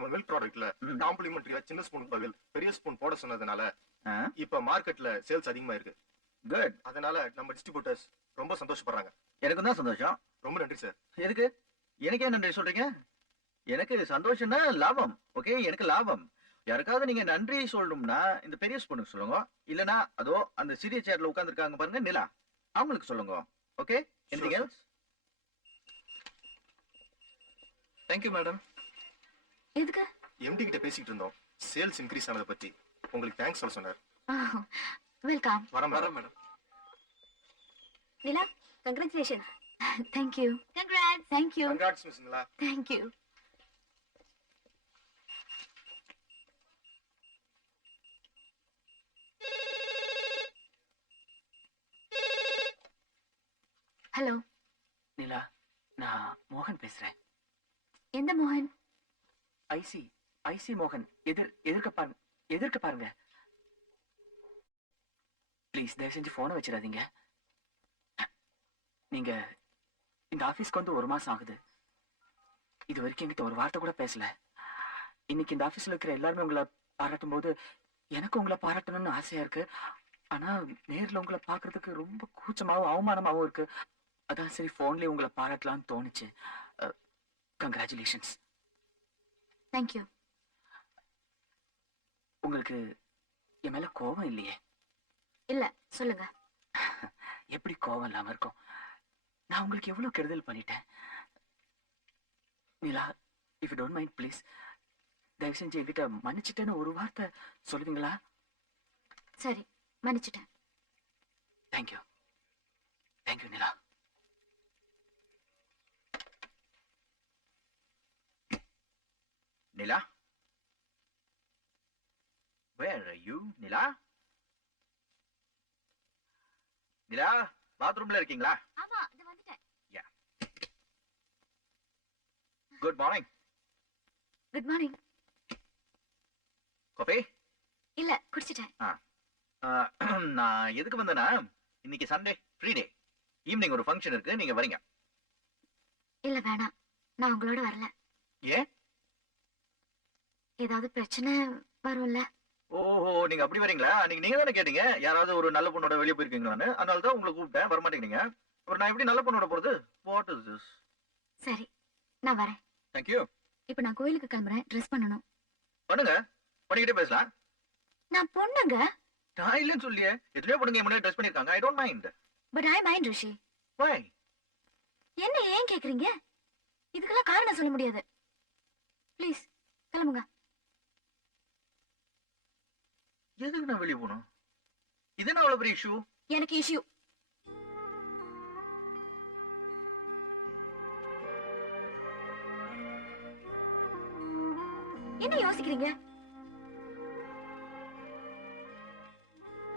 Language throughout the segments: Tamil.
நம்ம மில்க் ப்ராடக்ட்ல காம்ப்ளிமெண்டரியா சின்ன ஸ்பூன் பதில் பெரிய ஸ்பூன் போட சொன்னதுனால இப்ப மார்க்கெட்ல சேல்ஸ் அதிகமா இருக்கு. குட். அதனால நம்ம டிஸ்ட்ரிபியூட்டர்ஸ் ரொம்ப சந்தோஷப்படுறாங்க. எனக்கு தான் சந்தோஷம். ரொம்ப நன்றி சார். எதுக்கு? எனக்கே நன்றி சொல்றீங்க? எனக்கு சந்தோஷம்னா லாபம். ஓகே, எனக்கு லாபம். யாருக்காவது நீங்க நன்றி சொல்லணும்னா இந்த பெரிய ஸ்பூனுக்கு சொல்லுங்க. இல்லனா அதோ அந்த சிறிய சேர்ல உட்கார்ந்திருக்காங்க பாருங்க நிலா, அவங்களுக்கு சொல்லுங்க. Okay, anything else? Thank you madam. எதுக்கு? எம்டி கிட்ட பேசிட்டு இருந்தோம். சேல்ஸ் இன்கிரீஸ் ஆனத பத்தி. உங்களுக்கு தேங்க்ஸ் சொல்ல சொன்னார். வெல்கம். வரேன் madam. Nila, congratulations. Thank you. Congrats. Thank you. Congrats miss Nila. Thank you. Hello நிலா, நான் மோகன் பேசுறேன். எந்த மோகன்? ஐசி மோகன். எதிர்க்க பாருங்க ப்ளீஸ். தயவு செஞ்சு போனை வச்சிடாதீங்க. நீங்க இந்த ஆபீஸ்க்கு வந்து 1 மாசம் ஆகுது. இது வரைக்கும் என்கிட்ட ஒரு வார்த்தை கூட பேசல. இன்னைக்கு இந்த ஆபீஸ்ல இருக்கிற எல்லாருமே உங்களை பாராட்டும் போது எனக்கு உங்களை பாராட்டணும்னு ஆசையா இருக்கு. ஆனா நேர்ல உங்களை பாக்குறதுக்கு ரொம்ப கூச்சமாவும் அவமானமாவும் இருக்கு. அதான் சரி போன்லயே உங்களை பாராட்டலாம்னு தோணுச்சு. கங்க்ராச்சுலேஷன்ஸ். தேங்க்யூ. உங்களுக்கு என் மேல கோபம் இல்லையே? இல்ல, சொல்லுங்க. எப்படி கோபம் இல்லாம இருக்கும்? நான் உங்களுக்கு எவ்வளவு கெடுதல் பண்ணிட்டேன். Nila, if you don't mind please தயவு செஞ்சு என்கிட்ட மன்னிச்சிட்டேன்னு ஒரு வார்த்தை சொல்லுவீங்களா? சரி, மன்னிச்சிட்டேன். Thank you. Thank you Nila. Nila, where are you? Nila, Nila, பாத்ரூம்ல இருக்கீங்களா? ஆமா, இது வந்துட்டேன். Yeah. Good morning. Good morning. Coffee? இல்ல, குடிச்சிட்டேன். நான் எதுக்கு வந்தேன்னா, இன்னைக்கு சண்டே ஃப்ரீ டே. ஈவினிங் ஒரு ஃபங்க்ஷன் இருக்கு, நீங்க வரீங்க? இல்ல வேணாம், நான் உங்களோட வரல. ஏன்? ஏதாவது பிரச்சனை வரும்ல. ஓஹோ, நீங்க அப்படி வரீங்களா? நீங்க தானே கேட்டீங்க யாராவது ஒரு நல்ல பொண்ணோட வெளியே போயிருக்கீங்களான்னு. அதனால தான் உங்களை கூப்பிட்டேன். வர மாட்டேங்கிறீங்க. அப்புறம் நான் எப்படி நல்ல பொண்ணோட போறது? What is this? சரி, நான் வரேன். Thank you. இப்போ நான் கோயிலுக்கு கிளம்புறேன். ட்ரெஸ் பண்ணணும். பண்ணுங்க, பண்ணிக்கிட்டே பேசலாம். நான் பொண்ணுங்க. நான் இல்லைன்னு சொல்லியே. எத்தனையோ பொண்ணுங்க முன்னாடி ட்ரெஸ் பண்ணிருக்காங்க. I don't mind. But I mind Rishi. Why? என்ன ஏன் கேக்குறீங்க? இதுக்கெல்லாம் காரணம் சொல்ல முடியாது. ப்ளீஸ் கிளம்புங்க. எதுக்கு நான் வெளியே போகணும்? இது என்ன அவ்வளவு பெரிய இஷ்யூ? எனக்கு இஷ்யூ. என்ன யோசிக்கிறீங்க?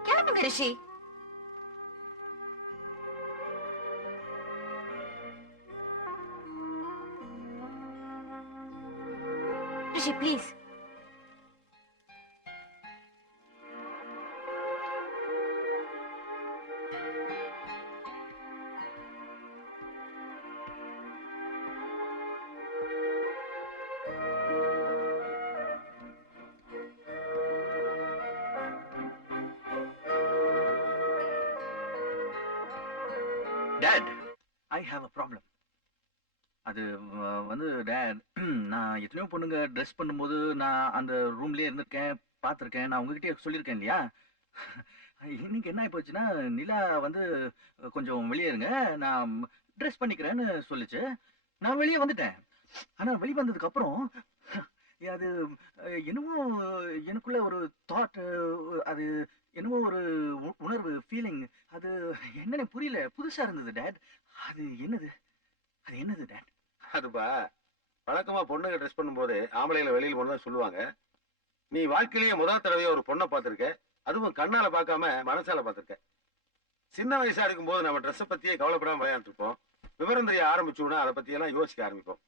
கிளம்புங்க ரிஷி. ரிஷி please. Dad, I have a problem. அது வந்து டேட், நான் எத்தனையோ பொண்ணுங்க ட்ரெஸ் பண்ணும்போது நான் அந்த ரூம்லயே இருந்திருக்கேன், பார்த்துருக்கேன். நான் உங்ககிட்டயே சொல்லியிருக்கேன் இல்லையா? இன்னைக்கு என்ன ஆகி போச்சுன்னா, நிலா வந்து கொஞ்சம் வெளியே இருங்க, நான் ட்ரெஸ் பண்ணிக்கிறேன்னு சொல்லிச்சு. நான் வெளியே வந்துட்டேன். ஆனால் வெளியே வந்ததுக்கு அப்புறம் அது என்னமோ எனக்குள்ள ஒரு தாட், அது என்னமோ ஒரு உணர்வு, ஃபீலிங், அது என்னன்னு புரியல. புதுசா இருந்தது டேட். அது என்னது? அது என்னது டேட்? அதுப்பா வழக்கமா பொண்ணுங்க ட்ரெஸ் பண்ணும்போது ஆம்பளைங்களை வெளியில் போனதா சொல்லுவாங்க. நீ வாழ்க்கையிலேயே முதல் தடவையா ஒரு பொண்ணை பார்த்திருக்க, அதுவும் கண்ணால பார்க்காம மனசால பார்த்திருக்க. சின்ன வயசா இருக்கும்போது நம்ம ட்ரெஸ்ஸை பத்தியே கவலைப்படாம விளையாண்டு இருப்போம். விவரம் தெரிய ஆரம்பிச்சோன்னா அதை பத்தியெல்லாம் யோசிக்க ஆரம்பிப்போம்.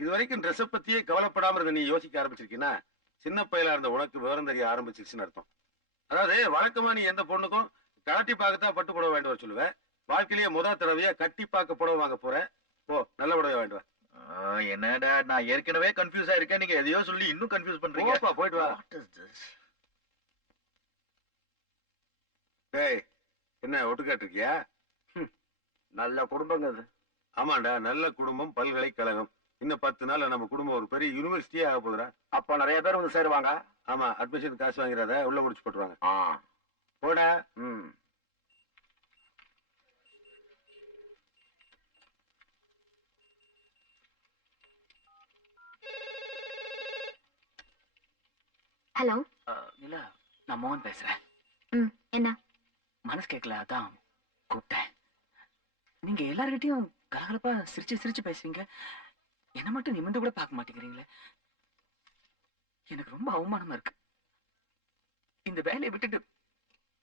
இது வரைக்கும் ட்ரெஸ்ஸை பத்தியே கவலைப்படாம இருந்த நீ யோசிக்க ஆரம்பிச்சிருக்கீங்கன்னா சின்ன பையலா இருந்த உனக்கு விவரம் தெரிய ஆரம்பிச்சிருச்சுன்னு அர்த்தம். அதாவது வழக்கமா நீ எந்த பொண்ணுக்கும் கட்டி பார்க்கத்தான் பட்டு புடவை வேண்டு வர சொல்லுவேன். வாழ்க்கையிலேயே முதல் தடவையா கட்டி பார்க்க புடவை வாங்க போறேன். ஓ, நல்ல புடவை வேண்டுவா. என்னடா நான் ஏற்கனவே கன்ஃபியூஸ் ஆயிருக்கேன், நீங்க எதையோ சொல்லி இன்னும் கன்ஃபியூஸ் பண்றீங்க. போப்பா போயிட்டு வா. What is this? டேய் என்ன ஒட்டுக்காட்டு இருக்கியா? நல்ல குடும்பங்க அது. ஆமாண்டா, நல்ல குடும்பம் பல்கலைக்கழகம். இன்னும் 10 நாள்ல நம்ம குடும்பம் ஒரு பெரிய யூனிவர்சிட்டியே ஆக போகுதுடா. அப்ப நிறைய பேர் வந்து சேருவாங்க. ஆமா, அட்மிஷன் காசு வாங்கிறத உள்ள முடிச்சு போட்டுருவாங்க. ஆ. போடா. ம். ஹலோ. நிலா, நான் மோகன் பேசுறேன். ம், என்ன? மனசு கேட்கல, அதான் கூப்பிட்டேன். நீங்க எல்லார்கிட்டயும் கலகலப்பா சிரிச்சு சிரிச்சு பேசுறீங்க, என்ன மட்டும் நிமிர்ந்து கூட பார்க்க மாட்டேங்கிறீங்களே. எனக்கு ரொம்ப அவமானமா இருக்கு. இந்த வேலையை விட்டுட்டு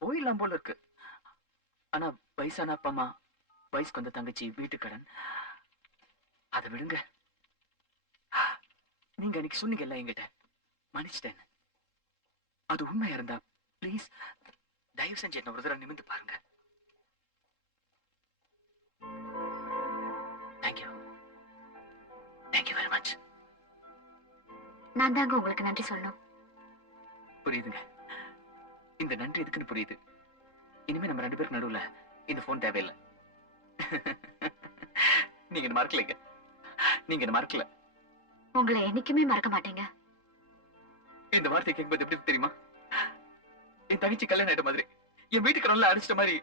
போயிடலாம் போல இருக்கு. ஆனா வயசான அப்பா அம்மா, வயசுக்கு வந்த தங்கச்சி, வீட்டு கடன், அதை விடுங்க. நீங்க அன்னைக்கு சொன்னீங்கல்ல என்கிட்ட, மன்னிச்சிட்டேன். அது உண்மையா இருந்தா ப்ளீஸ் தயவு செஞ்சு என்ன ஒரு தடவை நிமிர்ந்து பாருங்க. Thank you, thank you very much. நான் தாங்க உங்களுக்கு நன்றி சொல்லணும். புரியுதுங்க, இந்த நன்றி எதுக்குன்னு புரியுது. இனிமே நம்ம 2 பேருக்கு நடுவுல இந்த போன் தேவையில்லை. நீங்க என்ன மறக்கலைங்க, நீங்க என்ன மறக்கல. உங்களை என்னைக்குமே மறக்க மாட்டேங்க. இந்த வார்த்தை கேட்கும்போது எப்படி இருக்கு தெரியுமா? என் தங்கச்சி கல்யாணம் ஆயிட்ட மாதிரி, என் வீட்டுக்கு நல்லா அடிச்சிட்ட மாதிரி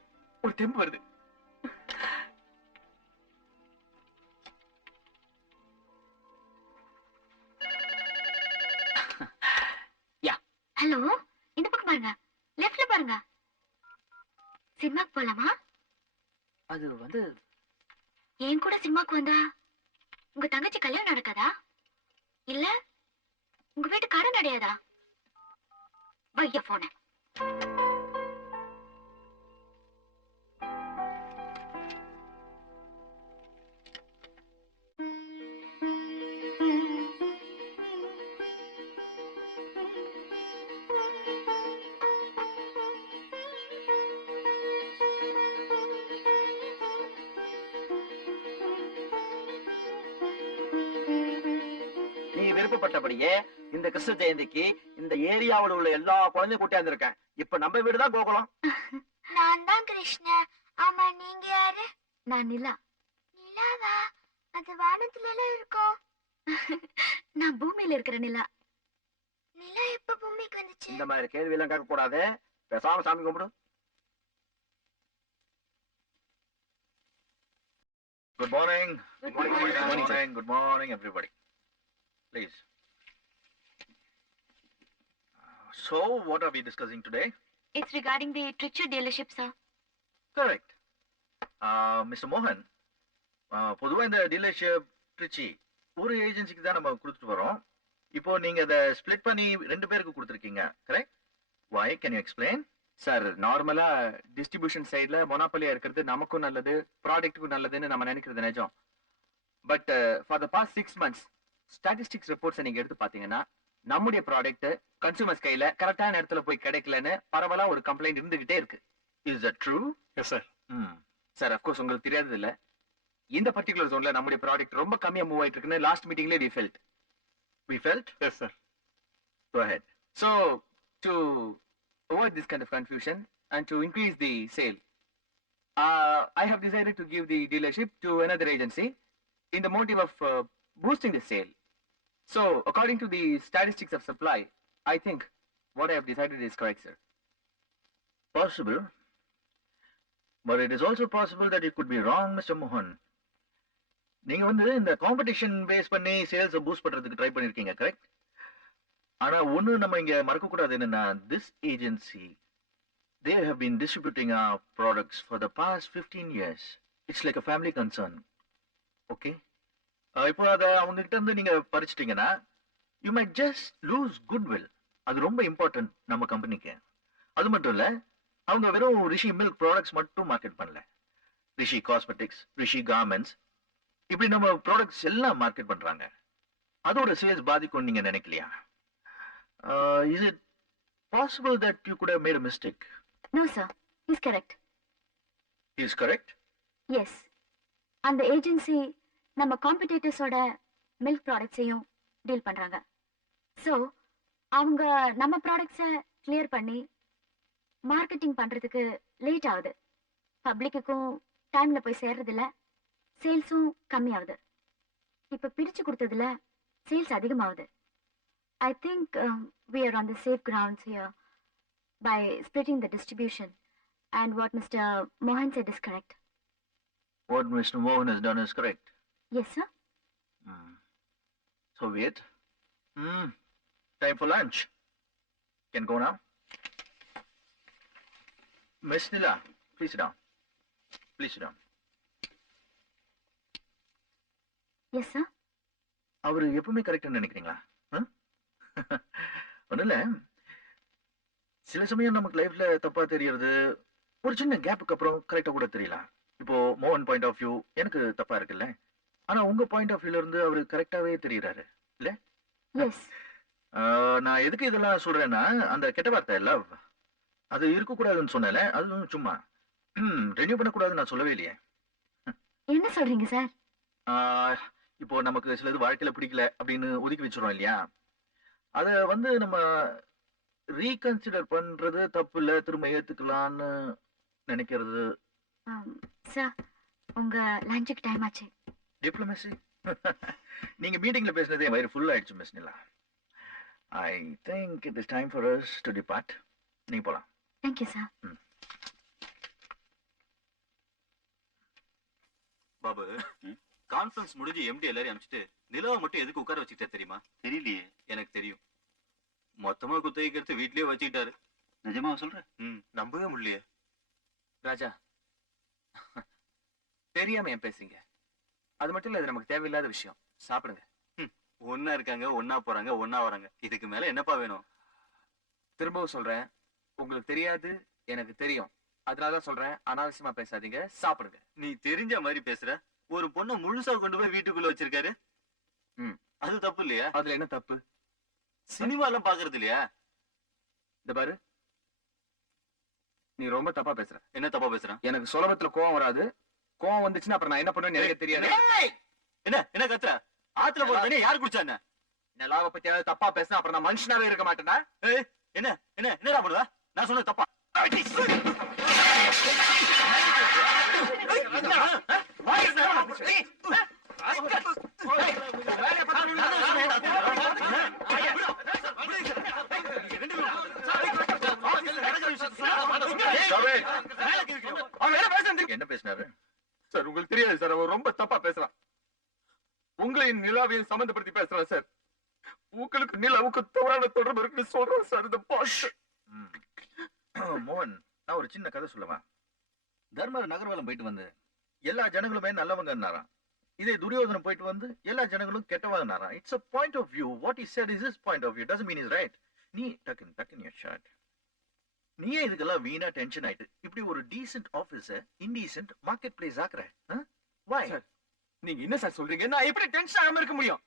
ஒரு தெம்பு வருது. ஹலோ, இந்த பக்கம் பாருங்க, லெஃப்ட்ல பாருங்க. சினிமாக்கு போலாமா? அது வந்து என் கூட சினிமாக்கு வந்தா உங்க தங்கச்சி கல்யாணம் நடக்காதா? இல்ல உங்க வீட்டு கடன் அடையாதா? வைய போன. நீ விருப்பப்பட்டபடியே இந்த கிருஷ்ண ஜெயந்திக்கு இந்த ஏரியாவில் உள்ள எல்லா குழந்தையும் கூட்டியாந்துருக்கேன். இப்ப நம்ம வீடுதான் கோகுலம். நான் தான் கிருஷ்ணா. ஆமா, நீங்க யாரு? நான் நிலா. நிலாவா? அது வானத்துல எல்லாம் இருக்கும். நான் பூமியில இருக்கிற நிலா. நிலா எப்ப பூமிக்கு வந்துச்சு? இந்த மாதிரி கேள்வி எல்லாம் கேட்க கூடாது. பேசாம சாமி கும்பிடு. Good morning. Good Good morning. morning. Good morning, everybody. Please. So, what are we discussing today? It's regarding the Trichur dealership, sir. Correct. Mr. Mohan, பொதுவா இந்த டீலர்ஷிப் ட்ரிச்சி ஒரு ஏஜென்சிக்கு தான் நம்ம கொடுத்துட்டு வரோம். இப்போ நீங்க அதை ஸ்ப்ளிட் பண்ணி 2 பேருக்கு கொடுத்துருக்கீங்க, correct? Why? Can you explain? Sir, நார்மலா டிஸ்ட்ரிபியூஷன் சைடுல மொனாப்பலியா இருக்கிறது நமக்கும் நல்லது, ப்ராடக்ட்டுக்கும் நல்லதுன்னு நம்ம நினைக்கிறது நிஜம். But for the past 6 months statistics reports நீங்க எடுத்து பாத்தீங்கன்னா, நம்முடைய ப்ராடக்ட் கன்சூமர்ஸ் கையில கரெக்டான இடத்துல போய் கிடைக்கலன்னு பரவலா ஒரு கம்ப்ளைண்ட் இருந்துகிட்டே இருக்கு. Is that true? Yes sir. Sir, of course உங்களுக்கு தெரியாது இல்ல, இந்த பர்டிகுலர் ஜோன்ல நம்முடைய ப்ராடக்ட் ரொம்ப கம்மியா மூவ் ஆயிட்டு இருக்குன்னு லாஸ்ட் மீட்டிங்ல we felt. We felt? Yes sir. Go ahead. So to avoid this kind of confusion and to increase the sale, I have decided to give the dealership to another agency in the motive of boosting the sale. So according to the statistics of supply, I think what I have decided is correct, sir. Possible. But it is also possible that you could be wrong, Mr. Mohan. நீங்க வந்து இந்த காம்படிஷன் பேஸ் பண்ணி சேல்ஸ் பூஸ்ட் பண்றதுக்கு ட்ரை பண்ணிருக்கீங்க, கரெக்ட்? ஆனா ஒண்ணு நம்ம இங்க மறக்க கூடாது என்னன்னா, this agency, they have been distributing our products for the past 15 years. It's like a family concern. Okay? இப்போ அதை அவங்க கிட்ட இருந்து நீங்க பறிச்சிட்டீங்கன்னா, you might just lose goodwill. அது ரொம்ப இம்பார்ட்டன்ட் நம்ம கம்பெனிக்கு. அது மட்டும் இல்ல, அவங்க வெறும் ரிஷி மில்க் ப்ராடக்ட்ஸ் மட்டும் மார்க்கெட் பண்ணல. ரிஷி காஸ்மெட்டிக்ஸ், ரிஷி கார்மெண்ட்ஸ், இப்படி நம்ம ப்ராடக்ட்ஸ் எல்லாம் மார்க்கெட் பண்றாங்க. அதோட சேல்ஸ் பாதிக்கும் நீங்க நினைக்கலையா? Is it possible that you could have made a mistake? No, sir. He's correct. He is correct? Yes. அந்த ஏஜென்சி நம்ம காம்படிட்டர்ஸோட மில்க் ப்ராடக்ட்ஸையும் டீல் பண்றாங்க. ஸோ அவங்க நம்ம ப்ராடக்ட்ஸை கிளியர் பண்ணி மார்க்கெட்டிங் பண்றதுக்கு லேட் ஆகுது. பப்ளிக்குக்கும் டைம்ல போய் சேர்றதில்ல, சேல்ஸும் கம்மியாகுது. இப்ப பிரிச்சு கொடுத்ததுல சேல்ஸ் அதிகமாகுது. I think we are on the safe grounds here by splitting the distribution, and what Mr. Mohan said is correct. What Mr. Mohan has done is correct. Yes, sir. So wait. Time for lunch. Can go now. Miss Nila, please sit down. Please sit down. Yes, sir. அவரு எப்பவுமே கரெக்ட்னு நினைக்கிறீங்களா? ஒன்றும் இல்லை, சில சமயம் நமக்கு லைஃப்ல தப்பா தெரியறது ஒரு சின்ன கேப்புக்கு அப்புறம் கரெக்டா கூட தெரியல. இப்போ மோகன் பாயிண்ட் ஆஃப் வியூ எனக்கு தப்பா இருக்குல்ல, ஆனா உங்க பாயிண்ட் ஆஃப் வியூல இருந்து அவரு கரெக்டாவே தெரியுறாரு இல்ல? Yes. நான் எதுக்கு இதெல்லாம் சொல்றேன்னா, அந்த கெட்ட வார்த்தை லவ் அது இருக்கக்கூடாதுன்னு சொன்னேன்ல, அதுவும் சும்மா ரெனியூ பண்ணக்கூடாதுன்னு நான் சொல்லவே இல்லையே. என்ன சொல்றீங்க சார்? இப்போ நமக்கு சிலது வாழ்க்கையில பிடிக்கல அப்படின்னு ஒதுக்கி வச்சிரோம் இல்லையா, அத வந்து நம்ம ரீகன்சிடர் பண்றது தப்பு இல்ல, திரும்ப ஏத்துக்கலாம்னு நினைக்கிறது. சார், உங்க லஞ்சுக்கு டைம் ஆச்சு. டிப்ளமசி. நீங்க மீட்டிங்ல பேசினதே என் வயிறு ஃபுல் ஆயிடுச்சு miss Nila. I think it is time for us to depart. நீங்க போலாம். Thank you sir. பாபு, கான்ஃபரன்ஸ் முடிஞ்சு எம்டி எல்லாரையும் அனுப்பிச்சிட்டு நிலாவை மட்டும் எதுக்கு உட்கார வச்சுக்கிட்டே தெரியுமா? தெரியலையே. எனக்கு தெரியும். மொத்தமா குத்தகைக்கு எடுத்து வீட்லயே வச்சுக்கிட்டாரு. நிஜமா சொல்ற? நம்பவே முடியலையே. ராஜா, தெரியாம ஏன் பேசுங்க? அது மட்டும் இல்ல, இது நமக்கு தேவையில்லாத விஷயம். சாப்பிடுங்க. ஒன்னா இருக்காங்க, ஒன்னா போறாங்க, ஒன்னா வராங்க. இதுக்கு மேல என்னப்பா வேணும்? திரும்பவும் சொல்றேன், உங்களுக்கு தெரியாது, எனக்கு தெரியும். அதனாலதான் சொல்றேன், அனாவசியமா பேசாதீங்க, சாப்பிடுங்க. நீ தெரிஞ்ச மாதிரி பேசுற. ஒரு பொண்ணை முழுசா கொண்டு போய் வீட்டுக்குள்ள வச்சிருக்காரு. அது தப்பு இல்லையா? அதுல என்ன தப்பு? சினிமா எல்லாம் பாக்குறது இல்லையா? இந்த பாரு, நீ ரொம்ப தப்பா பேசுற. என்ன தப்பா பேசுறான்? எனக்கு சுலபத்துல கோவம் வராது. கோவம் வந்துச்சுன்னா அப்புறம் நான் என்ன பண்ணுவேன்னு எனக்கு தெரியாது. என்ன என்ன கத்துற? ஆத்துல போற தண்ணியை யாரு குடிச்சா என்ன? நிலாவை பத்தி ஏதாவது தப்பா பேசினா அப்புறம் நான் மனுஷனாவே இருக்க மாட்டேனா? என்ன என்ன என்னடா பண்ணுவ? நான் சொன்னது தப்பா? என்ன பேசினாரு சார்? உங்களுக்கு தெரியாது சார், அவர் ரொம்ப தப்பா பேசலாம். உங்களையும் நிலாவையும் சம்பந்தப்படுத்தி பேசுறான் சார். உங்களுக்கு நிலாவுக்கு தவறான தொடர்பு இருக்குன்னு சொல்றான் சார் இந்த பாஸ். மோகன், நான் ஒரு சின்ன கதை சொல்லவா? தர்மர் நகர்வலம் போயிட்டு வந்து எல்லா ஜனங்களுமே நல்லவங்கன்னாராம். இதே துரியோதனம் போயிட்டு வந்து எல்லா ஜனங்களும் கெட்டவங்கன்னாராம். It's a point of view. What he said is his point of view. Doesn't mean he's right. நீ டக்குன்னு your shot. நீயே இதுக்கெல்லாம் வீணா டென்ஷன் ஆயிட்டு இப்படி ஒரு decent officer indecent marketplace ஆக்குற. why? சார், நீங்க என்ன சார் சொல்றீங்க? நான் எப்படி டென்ஷன் ஆகாம இருக்க முடியும்?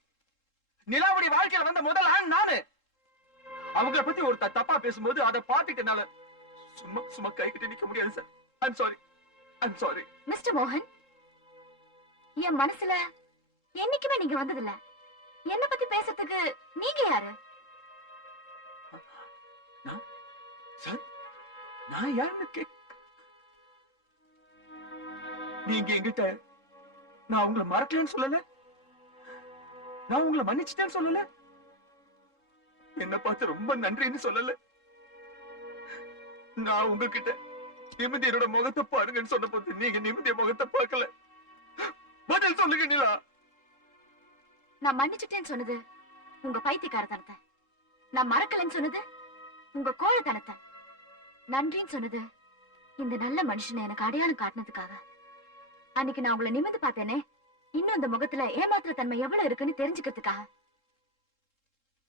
நிலாவுடைய வாழ்க்கையில வந்த முதல் ஆண் நானு. அவங்கள பத்தி ஒரு தப்பா பேசும்போது அதை பார்த்துட்டு என்னால சும்மா சும்மா கை கட்டி நிக்க முடியாது சார். I'm sorry. மிஸ்டர் மோகன், என் மனசுல என்னைக்குமே நீங்க வந்ததில்ல. என்ன பத்தி பேசுறதுக்கு நீங்க யாரு? சார், நான் யாருன்னு நீங்க எங்கிட்ட நான் உங்களை மறக்கலன்னு சொல்லல, நான் உங்களை மன்னிச்சிட்டேன்னு சொல்லல, என்ன பார்த்து ரொம்ப நன்றின்னு சொல்லல. நான் உங்ககிட்ட நிமிதி என்னோட முகத்தை பாருங்கன்னு சொன்ன போது நீங்க நிமிதிய முகத்தை பார்க்கல. பதில் சொல்லுங்க நிலா. நான் மன்னிச்சுட்டேன்னு சொன்னது உங்க பைத்தியக்காரத்தனத்தை, நான் மறக்கலன்னு சொன்னது உங்க கோழத்தனத்தை, நன்றின்னு சொன்னது இந்த நல்ல மனுஷனை எனக்கு அடையாளம் காட்டினதுக்காக. அன்னைக்கு நான் உங்களை நிமிர்ந்து பார்த்தேனே, இன்னும் இந்த முகத்துல ஏமாத்துற தன்மை எவ்வளவு இருக்குன்னு தெரிஞ்சுக்கிறதுக்காக.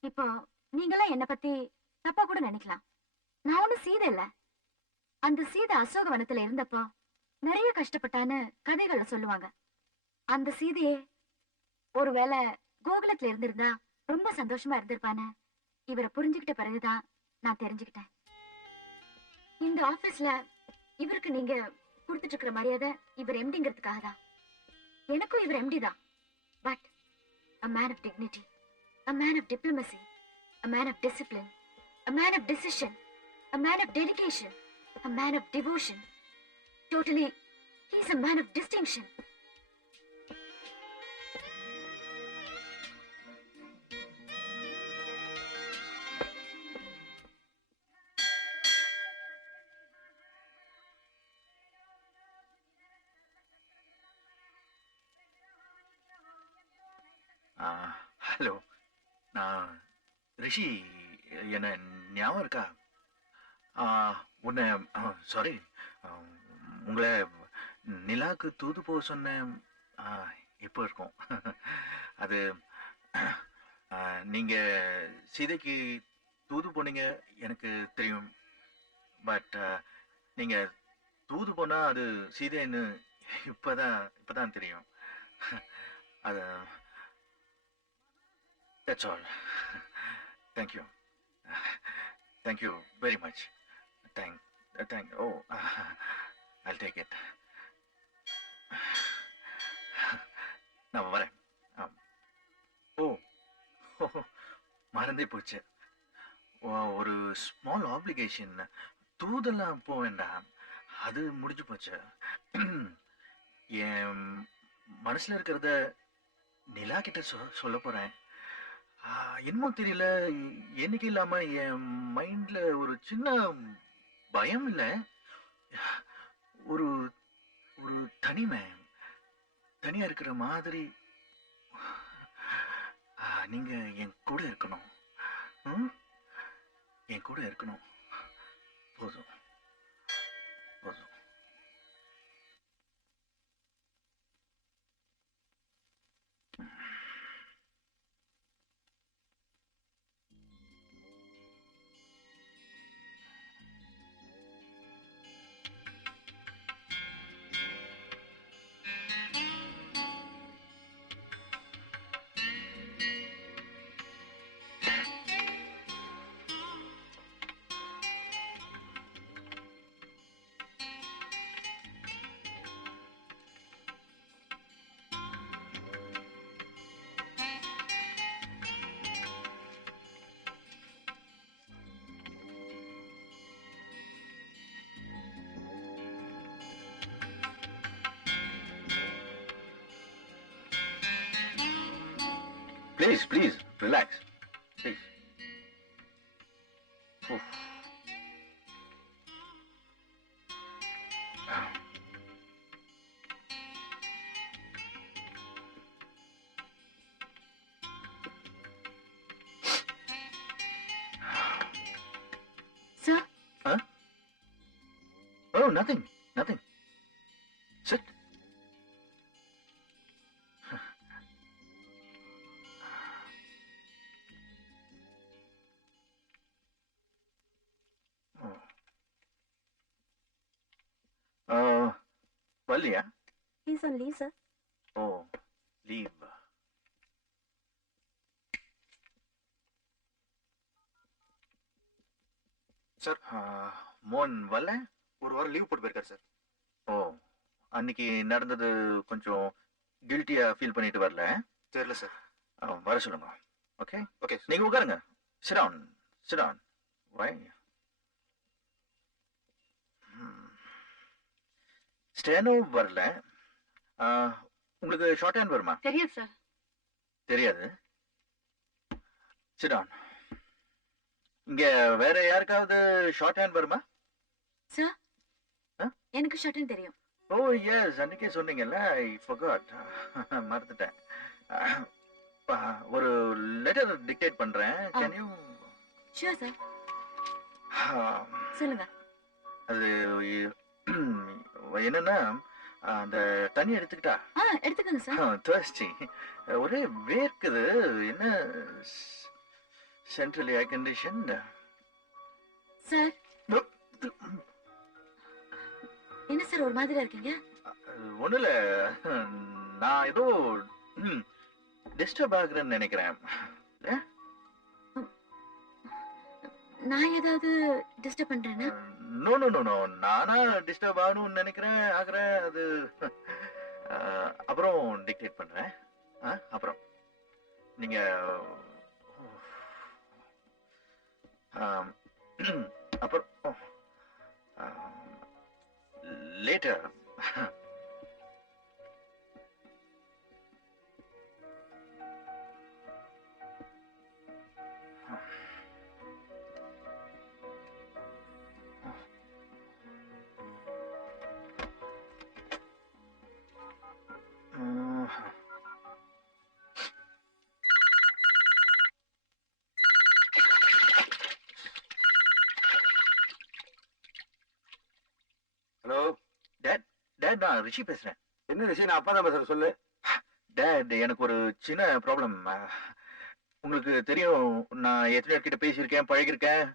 இப்போ நீங்களாம் என்ன பத்தி தப்பா கூட நினைக்கலாம். நான் ஒண்ணும் சீதை இல்ல. அந்த சீதை அசோகவனத்துல இருந்தப்போ நிறைய கஷ்டப்பட்டான்னு கதைகள்ல சொல்லுவாங்க. அந்த சீதையே ஒருவேளை கோகுலத்துல இருந்திருந்தா ரொம்ப சந்தோஷமா இருந்திருப்பான்னு இவரை புரிஞ்சுக்கிட்ட பிறகுதான் நான் தெரிஞ்சுக்கிட்டேன். இந்த ஆபீஸ்ல இவருக்கு நீங்க கொடுத்துட்டு இருக்கிற மரியாதை இவர் எம்டிங்கிறதுக்காக தான். எனக்கும் இவர் எம்டி தான். But a man of dignity, a man of diplomacy, a man of discipline, a man of decision, a man of dedication, a man of devotion. Totally, he's a man of distinction. Hello, நான் ரிஷி. என்ன ஞாபகம் இருக்கா? உன்னை சாரி, உங்களை நிலாக்கு தூது போக சொன்னேன். எப்போ இருக்கும் அது? நீங்க சீதைக்கு தூது போனீங்க எனக்கு தெரியும். பட் நீங்க தூது போனா அது சீதைன்னு இப்பதான் தெரியும். அது that's all. Thank you. Thank you very much. Oh, I'll take it. நான் வரேன். மறந்தே போச்சு. ஒரு ஸ்மால் ஆப்ளிகேஷன். தூதெல்லாம் போக வேண்டாம், அது முடிஞ்சு போச்சு. என் மனசுல இருக்கிறத நிலா கிட்ட சொல்ல போறேன். என்னமோ தெரியல, என்னைக்கு இல்லாம என் மைண்ட்ல ஒரு சின்ன பயம் இல்ல, ஒரு ஒரு தனியா இருக்கிற மாதிரி. நீங்க என் கூட இருக்கணும். என் கூட இருக்கணும். போதும் போதும். Please, relax. Please. Oof. Sir? Huh? Oh, nothing. Sit. வரலையா? He's on leave, sir. Oh, leave. Sir, மோன் வரல? ஒரு வாரம் லீவ் போட்டு போயிருக்காரு சார். ஓ, அன்னைக்கு நடந்தது கொஞ்சம் கில்ட்டியா ஃபீல் பண்ணிட்டு வரல. தெரியல சார். வர சொல்லுங்க. Okay okay. நீங்க உட்காருங்க. sit down. Why? ஸ்டெனோ வரல. உங்களுக்கு ஷார்ட் ஹேண்ட் வருமா? தெரியாது சார். தெரியாது. sit down. இங்க வேற யாருக்காவது ஷார்ட் ஹேண்ட் வருமா? சார், எனக்கு ஷார்ட் தெரியும். ஓ எஸ், அன்னைக்கே சொன்னீங்கல்ல, ஐ forgot. மறந்துட்டேன். ஒரு லெட்டர் டிக்டேட் பண்றேன். Can you? Sure sir. சொல்லுங்க. அது என்னன்னா, அந்த தண்ணி எடுத்துக்கிட்டா? எடுத்துக்கங்க சார். thirsty. ஒரே வேர்க்குது. என்ன சென்ட்ரல் ஏர் கண்டிஷன்? சார், என்ன சார் ஒரு மாதிரியா இருக்கீங்க? ஒண்ணும் இல்ல, நான் ஏதோ டிஸ்டர்ப் ஆகுறேன்னு நினைக்கிறேன். நான் ஏதாவது டிஸ்டர்ப் பண்றேன்னா? நோ நோ நோ நோ, நானா டிஸ்டர்ப் ஆகணும்னு நினைக்கிறேன், ஆகுறேன். அது அப்புறம் டிக்டேட் பண்றேன். அப்புறம் நீங்க ஆம், அப்புறம் லேட்டர் ஹலோ, டேட் நான் ரிஷி பேசுறேன். என்ன விஷயம்? நான் அப்பா தான் பேசுறேன், சொல்லு. டேட் எனக்கு ஒரு சின்ன ப்ராப்ளம். உங்களுக்கு தெரியும், நான் எத்தனை கிட்ட பேசியிருக்கேன், பழகிருக்கேன்,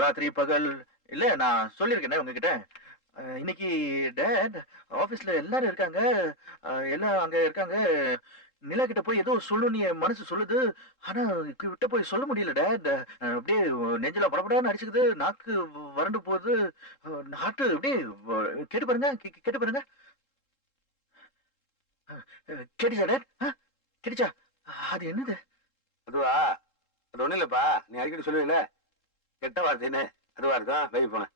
ராத்திரி பகல். இல்ல நான் சொல்லியிருக்கேனே உங்ககிட்ட. இன்னைக்கு டேட் ஆபீஸ்ல எல்லாரும் இருக்காங்க, எல்லாம் அங்க இருக்காங்க. நிலா கிட்ட போய் ஏதோ சொல்லணும்னு என் மனசு சொல்லுது. ஆனா கிட்ட போய் சொல்ல முடியல டேட். அப்படியே நெஞ்சில படபடான்னு அடிச்சுக்குது, நாக்கு வறண்டு போகுது, நாட்டு அப்படியே கேட்டு பாருங்க, கேட்டு பாருங்க. கேட்டுச்சா டேட்? கேட்டுச்சா? அது என்னது? அதுவா? அது ஒண்ணும் இல்லப்பா, நீ அடிக்கடி சொல்லுவீல, கெட்ட வார்த்தைன்னு. அதுவா இருக்கும், போய் போங்க.